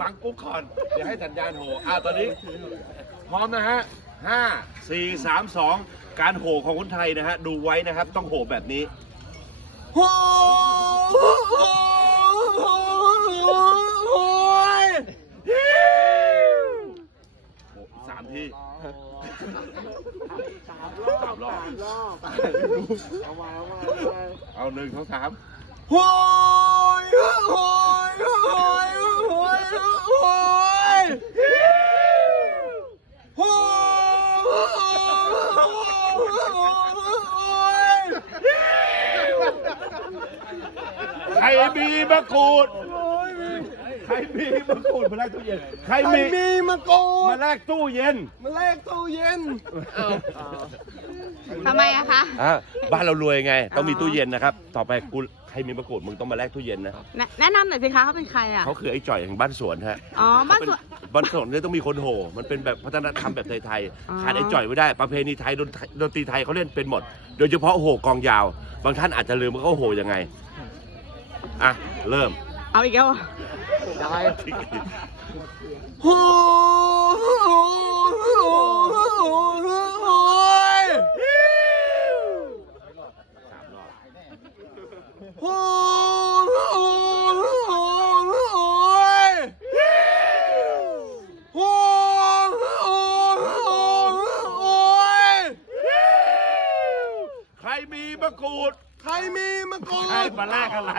ฟังกุ๊กคอนเดี๋ยวให้สัญญาณโหอ่าตอนนี้พร้อมนะฮะห้าสี่สามสองการโหของคนไทยนะฮะดูไว้นะครับต้องโหแบบนี้โหสามทีสามรอบสามรอบ เอาหนึ่งสองสามโหไอ้บีมะกรูดใครมีมะกรูดมาแลกตู้เย็น ใครมีมะกรูดมาแลกตู้เย็นมาแลกตู้เย็นทำไมอะคะบ้านเรารวยไง ต้องมีตู้เย็นนะครับ ต่อไปกูใครมีมะกรูดมึงต้องมาแลกตู้เย็นนะแนะนำหน่อยสิคะเขาเป็นใครอะเขาคือไอ้จ่อยแห่งบ้านสวนฮะอ๋อบ้านสวนบ้านสวนเนี่ยต้องมีคนโหมันเป็นแบบพัฒนธรรมแบบไทยๆขาดไอ้จ่อยไม่ได้ ประเพณีไทยดนตรีไทยเขาเล่นเป็นหมด โดยเฉพาะโหกองยาวบางท่านอาจจะลืมว่าเขาโหยังไงอ่ะเริ่มเอาอีกแล้วได้กูดใครมีมะกรูดมาแลกอะไร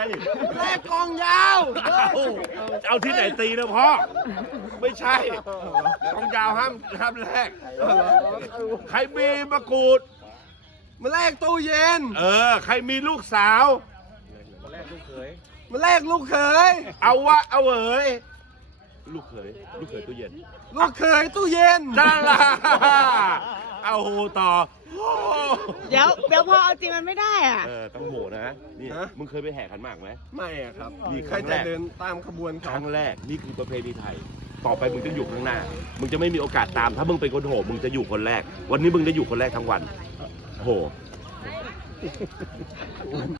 แลกกองยาว เอาที่ไหนตีนะพ่อ ไม่ใช่กองยาวห้ามห้ามแลกใครมีมะกรูดมาแลกตู้เย็น เออ ใครมีลูกสาวมาแลกลูกเขยมาแลกลูกเขย เอาวะ เอาเอ๋ยลูกเขย ลูกเขยตู้เย็น ลูกเขยตู้เย็นจ้านล่ะเอาหต่อ เดี๋ยวเดี๋ยวพอเอาจริงมันไม่ได้อ่ะเออต้องโหนะ นี่ มึงเคยไปแห่ขันหมากไหมไม่อะครับ มีใครแต่เดินตามขบวนครั้งแรก นี่คือประเพณีไทย ต่อไปมึงจะอยู่ข้างหน้า มึงจะไม่มีโอกาสตาม ถ้ามึงเป็นคนโหมึงจะอยู่คนแรก วันนี้มึงได้อยู่คนแรกทั้งวัน โห